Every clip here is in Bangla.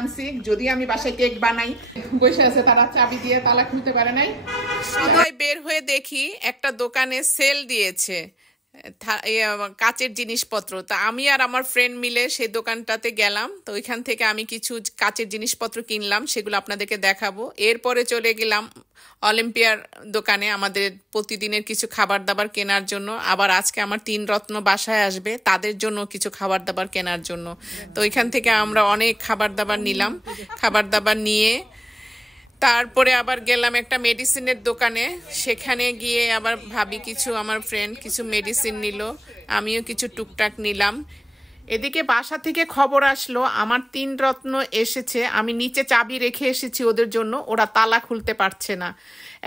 আনছি, যদি আমি বাসায় কেক বানাই। বসে আছে, তারা চাবি দিয়ে তালা খুলতে পারে নাই। সবাই বের হয়ে দেখি একটা দোকানে সেল দিয়েছে কাচের জিনিসপত্র। তা আমি আর আমার ফ্রেন্ড মিলে সেই দোকানটাতে গেলাম। তো ওইখান থেকে আমি কিছু কাচের জিনিসপত্র কিনলাম, সেগুলো আপনাদেরকে দেখাবো। এরপরে চলে গেলাম অলিম্পিয়ার দোকানে আমাদের প্রতিদিনের কিছু খাবার দাবার কেনার জন্য। আবার আজকে আমার 3 রত্ন বাসায় আসবে, তাদের জন্য কিছু খাবার দাবার কেনার জন্য। তো ওইখান থেকে আমরা অনেক খাবার দাবার নিলাম। খাবার দাবার নিয়ে তারপরে আবার গেলাম একটা মেডিসিনের দোকানে। সেখানে গিয়ে আবার ভাবি কিছু, আমার ফ্রেন্ড কিছু মেডিসিন নিল, আমিও কিছু টুকটাক নিলাম। এদিকে বাসা থেকে খবর আসলো আমার 3 রত্ন এসেছে। আমি নিচে চাবি রেখে এসেছি ওদের জন্য, ওরা তালা খুলতে পারছে না।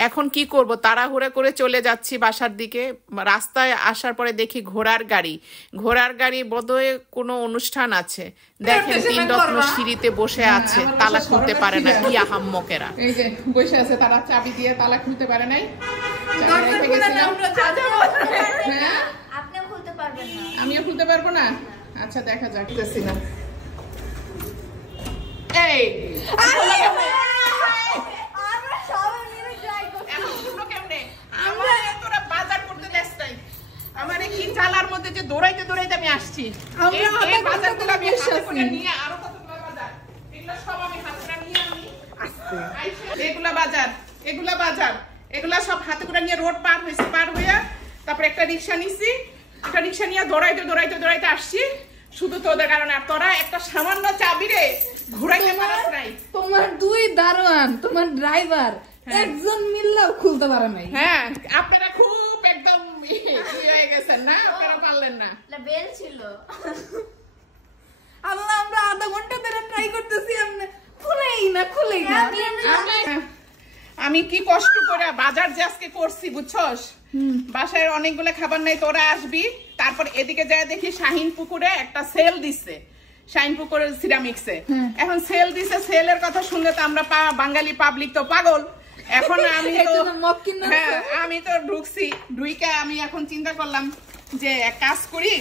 এখন কি করব, তাড়াহুড়া করে চলে যাচ্ছি বাসার দিকে। রাস্তায় আসার পরে দেখি ঘোড়ার গাড়ি বোধহয় কোনো অনুষ্ঠান আছে। দেখেন 3 রত্ন সিঁড়িতে বসে আছে, তালা খুলতে পারে না। কি আহাম্মকেরা, এই যে বসে আছে, তারা চাবি দিয়ে তালা খুলতে পারে নাই। আমিও খুলতে পারবো না। আচ্ছা দেখা যাক। এই বাজার করতে দেশ নাই আমার, কি চালার মধ্যে যে দৌড়াইতে দৌড়াইতে আমি আসছি। বাজারগুলো আমি হাতে করে নিয়ে, আরো কতগুলো বাজার, এগুলো সব আমি হাতে করে নিয়ে এগুলা বাজার এগুলা সব হাতে করে নিয়ে রোড পার হইয়া তারপর একটা রিক্সা নিছি। একটা রিক্সা নিয়ে দৌড়াইতে আসছি শুধু তোদের কারণে। আর তোরা একটা সামান্য চাবি রে ঘুরাইতে পারছ নাই। তোমার 2 দারোয়ান, তোমার ড্রাইভার একজন মিললেও খুলতে পারে নাই। হ্যাঁ, আপনারা খুব একদম হয়ে গেছেন না, আপনারা পারলেন না। বেল ছিল। আল্লাহ, আমরা আধা ঘন্টা ধরে ট্রাই করতেছি, আমরা খুলেই না। আমি কি কষ্ট করে বাজার যে আজকে করছি বুঝছস। বাসায় অনেকগুলো খাবার নাই, তোরা আসবি। তারপর এদিকে যায় দেখি শাহিন পুকুরে একটা সেল দিচ্ছে, শাহিন পুকুরের সিরামিক্সে। এখন সেল দিছে, সেলের কথা শুনলে তো আমরা বাঙালি পাবলিক তো পাগল। এখন আমি তো ঢুকছি, ঢুইকা আমি এখন চিন্তা করলাম যে এক কাজ করি,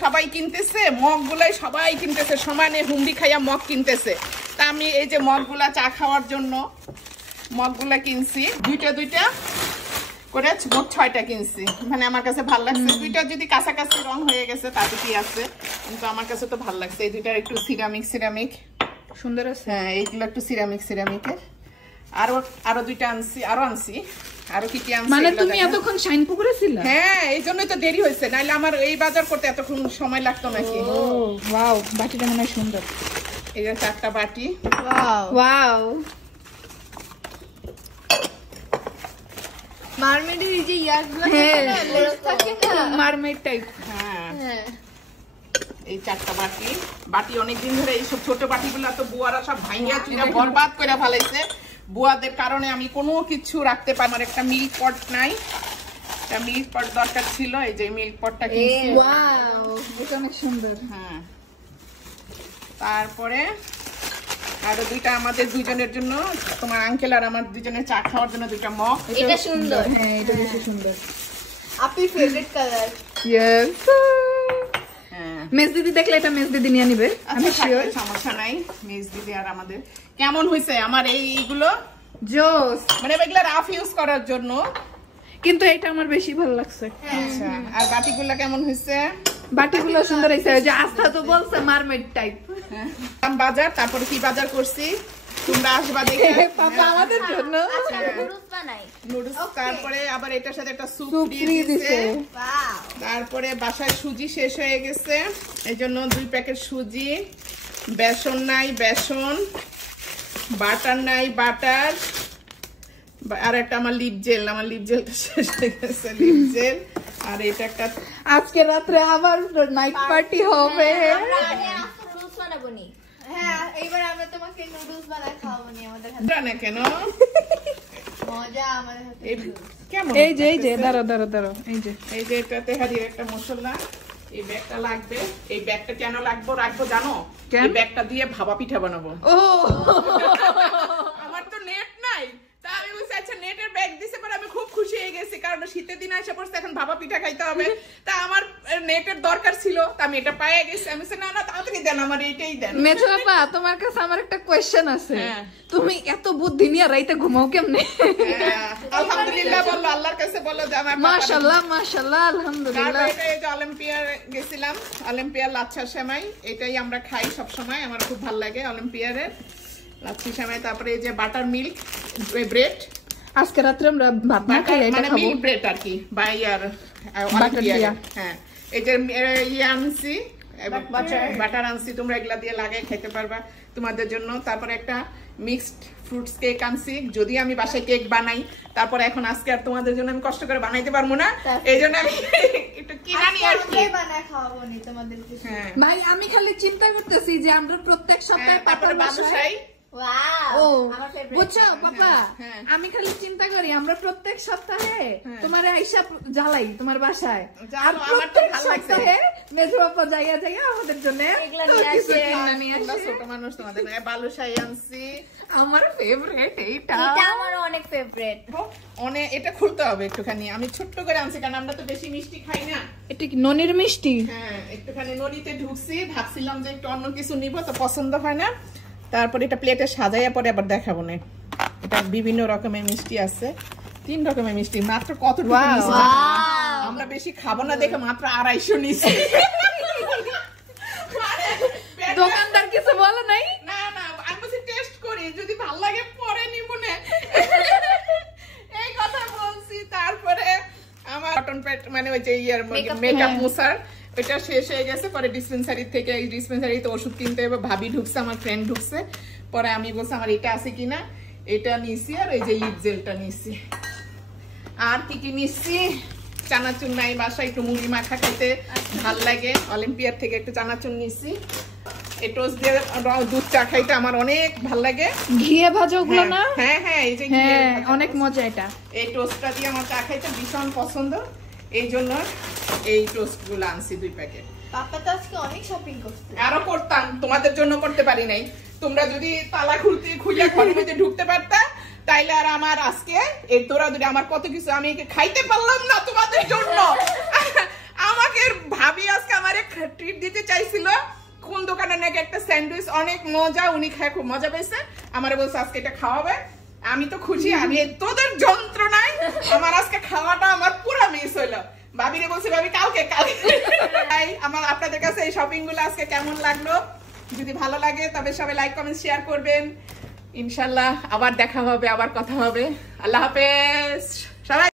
সবাই কিনতেছে মগ গুলাই, সবাই কিনতেছে সমানে, হুমড়ি খাইয়া মগ কিনতেছে। তা আমি এই যে মগ গুলা চা খাওয়ার জন্য মগ গুলা কিনছি, দুইটা করে মোট 6টা কিনছি। মানে আমার কাছে ভালো লাগছে। 2টা যদি কাছাকাছি রং হয়ে গেছে তাতে কি আছে, কিন্তু আমার কাছে তো ভালো লাগছে। এই 2টার একটু সিরামিক সুন্দর আছে। হ্যাঁ, এইগুলো একটু সিরামিকের। আরো 2টা আনছি। আরো কি আনছি? মানে তুমি এতক্ষণ শাইন পুকুরে ছিলে? হ্যাঁ, এই জন্যই তো দেরি হয়েছে, নাইলে আমার এই বাজার করতে এতক্ষণ সময় লাগতো নাকি। ওয়াও, বাটিটা মনে হয় সুন্দর। এই যে 4টা বাটি। ওয়াও, মারমেডের এই যে ইয়াগুলো থাকে না, মারমেড টাইপ। হ্যাঁ, এই 4টা বাটি অনেকদিন ধরে এইসব ছোট বাটিগুলো তো বুয়ারা সব ভাঙিয়া চুরা বরবাদ করে ফেলাইছে। বুয়াদের কারণে আমি কোনো কিছু রাখতে পারি। আমার একটা মিল্ক পট নাই, একটা মিল্ক পট দরকার ছিল। এই যে মিল্ক পটটা কিনছি। ওয়াও, এটা অনেক সুন্দর। হ্যাঁ, তারপরে আরো 2টা আমাদের দুইজনের জন্য, তোমার আঙ্কেল আর আমার দুইজনের চা খাওয়ার জন্য 2টা মগ। এটা সুন্দর। হ্যাঁ, এটা বেশি সুন্দর। আপনি ফেভারিট কালার। ইয়েস। মেজ দিদি দেখলে এটা মেজ দিদি নিয়ে নিবে, আমি শিওর। সমস্যা নাই। মেজ দিদি আর আমাদের কেমন হয়েছে আমার এইগুলো জোস, মানে এগুলো রাফ ইউজ করার জন্য, কিন্তু এটা আমার বেশি ভালো লাগছে। আচ্ছা, আর বাটিগুলো কেমন হয়েছে? বাটিগুলো সুন্দর হয়েছে। যে আস্থা তো বলছে মারমেড টাইপ। বাজার, তারপরে কি বাজার করছি তোমরা আসবা দেখে। পাপা আমাদের জন্য নুডলস বানাই। নুডলস, তারপরে আবার এটার সাথে একটা স্যুপ দিয়ে দিয়েছে। ওয়াও, তারপরে বাসায় সুজি শেষ হয়ে গেছে, এইজন্য 2 প্যাকেট সুজি, বেসন নাই বেসন, বাটার নাই বাটার, আর একটা আমার লিপ জেলটা শেষ হয়ে গেছে, লিপ জেল। আর এটা একটা, আজকে রাত্রে আবার নাইট পার্টি হবে। আমরা আগে নুডলস বানাবো নি। হ্যাঁ, এইবার আমরা তোমাকে নুডলস বানাই খাওয়াবো নি আমাদের হাতে। জানা কেন মজা আমাদের হাতে। কেমন এই যে দাঁড়ো, এই যে এটাতে হারিয়ে একটা মশলা। এই ব্যাগটা লাগবে। এই ব্যাগটা কেন রাখবো জানো? এই ব্যাগটা দিয়ে ভাপা পিঠা বানাবো। ও, আমার তো নেট নাই, তা আমি বলছি আচ্ছা নেটের ব্যাগ দিছে, পরে আমি খুব খুশি হয়ে গেছি। কারণ শীতের দিন এসে পড়ছে, এখন ভাপা পিঠা খাইতে হবে। তা আমার নেটের দরকার ছিল, তা আমি এটা পেয়ে গেছি। আমি না না তাড়াতাড়ি দেন, আমার এইটাই দেন। মেজো আপা তোমার কাছে আমার একটা কোয়েশ্চেন আছে, তুমি এত বুদ্ধি নিয়ে রাইতে ঘুমাও কেমনে? আলহামদুলিল্লাহ বললো, আল্লাহর কাছে বললো যে আমার মাশাআল্লাহ মাশাআল্লাহ আলহামদুলিল্লাহ। এই যে অলিম্পিয়ার গেছিলাম, অলিম্পিয়ার লাচ্ছা সেমাই, এটাই আমরা খাই সব সময়, আমার খুব ভালো লাগে অলিম্পিয়ারের লাচ্ছি সেমাই। তারপরে এই যে বাটার মিল্ক ব্রেড, আজকে রাত্রে আমরা ভাত না খাই এটা খাবো, মিল্ক ব্রেড আর কি, বাই আর অলিম্পিয়ার। হ্যাঁ, এই যে ইয়ে আনছি, বাটার আনছি, তোমরা এগুলা দিয়ে লাগাই খেতে পারবা তোমাদের জন্য। তারপরে একটা মিক্সড ফ্রুটস কেক আনছি, যদি আমি বাসায় কেক বানাই, তারপরে এখন আজকে আর তোমাদের জন্য আমি কষ্ট করে বানাইতে পারবো না, এই জন্য আমি একটু কিনা নিয়ে আসছি। ভাই আমি খালি চিন্তা করতেছি যে আমরা প্রত্যেক সপ্তাহে পাপড় বাসায়, ও বুঝছো পাপা, আমি খালি চিন্তা করি আমরা প্রত্যেক সপ্তাহে তোমার আইসা জ্বালাই তোমার বাসায়, আর প্রত্যেক সপ্তাহে মেজো আপা যাইয়া যাইয়া আমাদের জন্য ছোট মানুষ তোমাদের বালুশাহী আনছি, আমার ফেভারিট এইটা, আমার অনেক ফেভারিট। অনেক, এটা খুলতে হবে একটুখানি, আমি ছোট্ট করে আনছি কারণ আমরা তো বেশি মিষ্টি খাই না। এটা কি ননির মিষ্টি? হ্যাঁ, একটুখানি ননিতে ঢুকছি, ভাবছিলাম যে একটু অন্য কিছু নিব, তো পছন্দ হয় না। তারপরে এটা প্লেটে সাজাইয়া পরে আবার দেখাবো না। এটা বিভিন্ন রকমের মিষ্টি আছে, 3 রকমের মিষ্টি, মাত্র কত আমরা বেশি খাবো না দেখে মাত্র 250 নিচ্ছি। দোকানদার কিছু বলে নাই? না না, আমি বলছি টেস্ট করি, যদি ভালো লাগে পরে নিব না, এই কথা বলছি। তারপরে আমার কটন প্যাড মানে ওই যে ইয়ার মেকআপ মুছার, এটা শেষ হয়ে গেছে। পরে ডিসপেন্সারি থেকে, এই ডিসপেন্সারিতে ওষুধ কিনতে হবে, ভাবি ঢুকছে, আমার ফ্রেন্ড ঢুকছে, পরে আমি বলছি আমার এটা আছে কিনা, এটা নিছি, আর এই যে লিপ জেলটা নিছি। আর কি কি নিছি, চানাচুর নাই বাসায়, একটু মুড়ি মাখা খেতে ভাল লাগে, অলিম্পিয়ার থেকে একটু চানাচুর নিছি। এই টোস্ট দিয়ে দুধ চা খাইতে আমার অনেক ভাল লাগে, ঘিয়ে ভাজা ওগুলো না? হ্যাঁ হ্যাঁ, এই যে অনেক মজা এটা, এই টোস্টটা দিয়ে আমার চা খাইতে ভীষণ পছন্দ, এই জন্য এই টোস্ট গুলো আনছি 2 প্যাকেট। পাপা তো আজকে অনেক শপিং করছে। আরো করতাম, তোমাদের জন্য করতে পারি নাই। তোমরা যদি তালা খুলে ঘরের মধ্যে ঢুকতে পারতা, তাইলে আর আমার আজকে এর দৌড়াদৌড়ি, আমার কত কিছু আমি খাইতে পারলাম না তোমাদের জন্য। আমাকে ভাবি আজকে আমার ট্রিট দিতে চাইছিল, কোন দোকানে নাকি একটা স্যান্ডউইচ অনেক মজা, উনি খায় খুব মজা পেয়েছে, আমার বলছে আজকে এটা খাওয়াবে। আমি তো খুশি, আমি তোদের যন্ত্রণায় আমার আজকে খাওয়াটা আমার পুরো মিস হইলো। ভাবিরে বলছি ভাবি কালকে আমার আপনাদের কাছে এই শপিং গুলো আজকে কেমন লাগলো, যদি ভালো লাগে তবে সবাই লাইক কমেন্ট শেয়ার করবেন। ইনশাল্লাহ আবার দেখা হবে, আবার কথা হবে। আল্লাহ হাফেজ সবাই।